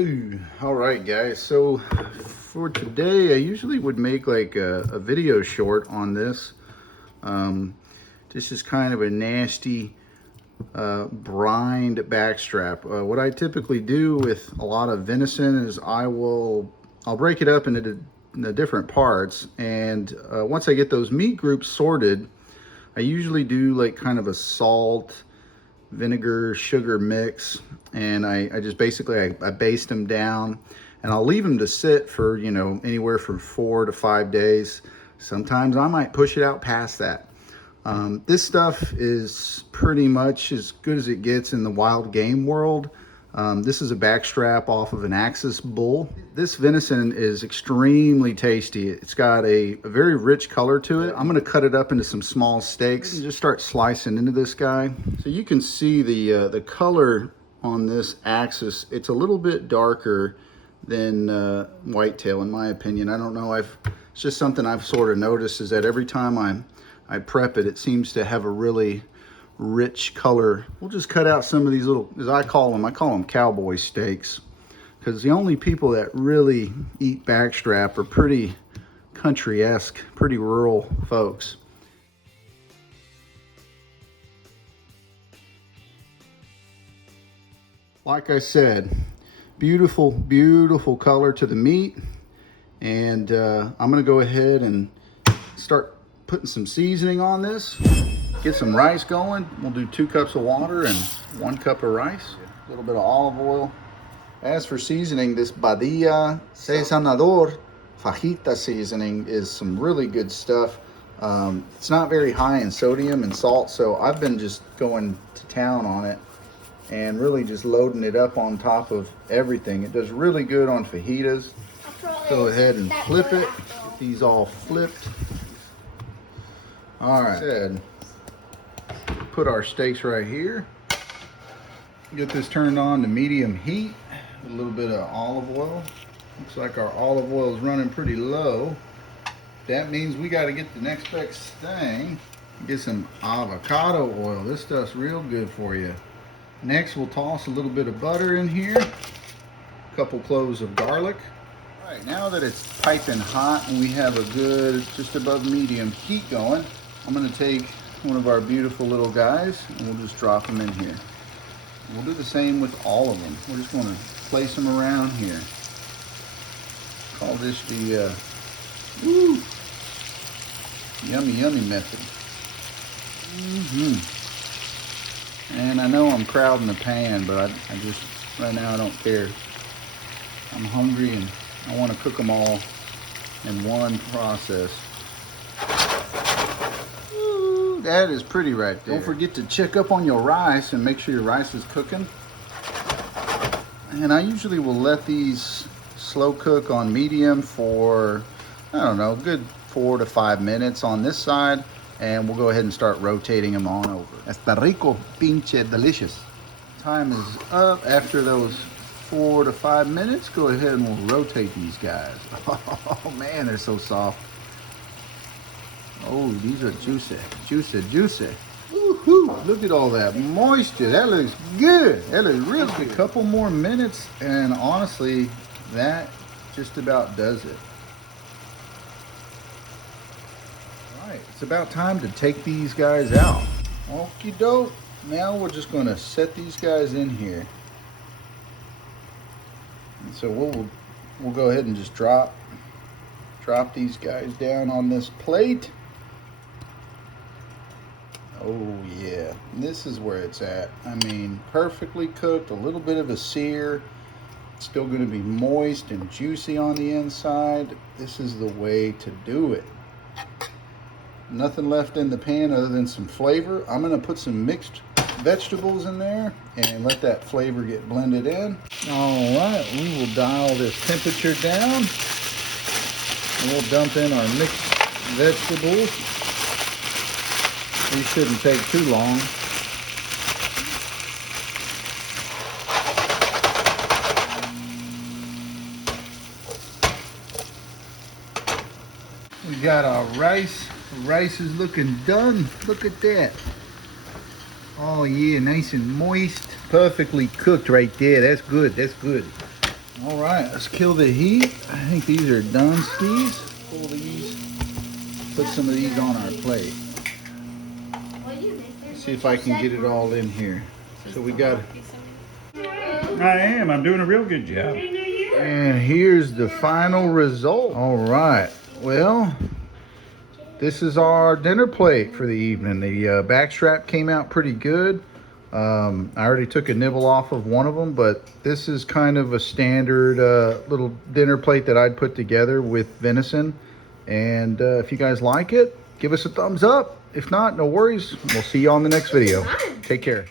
Ooh, all right, guys. So for today, I usually would make like a video short on this. This is kind of a nasty brined backstrap. What I typically do with a lot of venison is I'll break it up into the different parts, and once I get those meat groups sorted, I usually do like kind of a salt, vinegar, sugar mix, and I just basically I baste them down, and I'll leave them to sit for, you know, anywhere from 4 to 5 days. Sometimes I might push it out past that. This stuff is pretty much as good as it gets in the wild game world. This is a backstrap off of an Axis bull. This venison is extremely tasty. It's got a very rich color to it. I'm gonna cut it up into some small steaks and just start slicing into this guy. So you can see the color on this Axis. It's a little bit darker than whitetail, in my opinion. I don't know. It's just something I've sort of noticed, is that every time I prep it, it seems to have a really rich color. We'll just cut out some of these little, as I call them cowboy steaks, because the only people that really eat backstrap are pretty country-esque, pretty rural folks. Like I said, beautiful, beautiful color to the meat. And I'm gonna go ahead and start putting some seasoning on this. Get some rice going. We'll do 2 cups of water and 1 cup of rice. A little bit of olive oil. As for seasoning, this BADIA Sazonador Fajita seasoning is some really good stuff. It's not very high in sodium and salt, so I've been just going to town on it and really just loading it up on top of everything. It does really good on fajitas. Go ahead and flip it. Get these all flipped. All right. Put our steaks right here. Get this turned on to medium heat. A little bit of olive oil. Looks like our olive oil is running pretty low. That means we got to get the next best thing. Get some avocado oil. This stuff's real good for you. Next, we'll toss a little bit of butter in here. A couple cloves of garlic. All right, now that it's piping hot and we have a good, just above medium heat going, I'm going to take one of our beautiful little guys and we'll just drop them in here. We'll do the same with all of them. We're just going to place them around here. Call this the yummy, yummy method. And I know I'm crowding the pan, but I just, right now I don't care. I'm hungry and I want to cook them all in one process. Ooh, that is pretty right there. Don't forget to check up on your rice and make sure your rice is cooking. And I usually will let these slow cook on medium for, I don't know, good 4 to 5 minutes on this side. And we'll go ahead and start rotating them on over. Está rico, pinche delicious. Time is up. After those 4 to 5 minutes, go ahead and we'll rotate these guys. Oh man, they're so soft. Oh, these are juicy, juicy, juicy. Woohoo! Look at all that moisture. That looks good. That looks real good. A couple more minutes, and honestly, that just about does it. It's about time to take these guys out. Okie doke. Now we're just going to set these guys in here. And so we'll go ahead and just drop these guys down on this plate. Oh yeah, this is where it's at. I mean, perfectly cooked, a little bit of a sear. It's still going to be moist and juicy on the inside. This is the way to do it. Nothing left in the pan other than some flavor. I'm going to put some mixed vegetables in there and let that flavor get blended in. All right, we will dial this temperature down. And we'll dump in our mixed vegetables. These shouldn't take too long. We got our rice. The rice is looking done. Look at that. Oh yeah, nice and moist. Perfectly cooked right there. That's good. That's good. All right, let's kill the heat. I think these are done, skis. Pull these, put some of these on our plate. See if I can get it all in here. So we got. I'm doing a real good job. And here's the final result. All right, well, this is our dinner plate for the evening. The backstrap came out pretty good. I already took a nibble off of one of them, but this is kind of a standard little dinner plate that I'd put together with venison. And if you guys like it, give us a thumbs up. If not, no worries. We'll see you on the next video. Take care.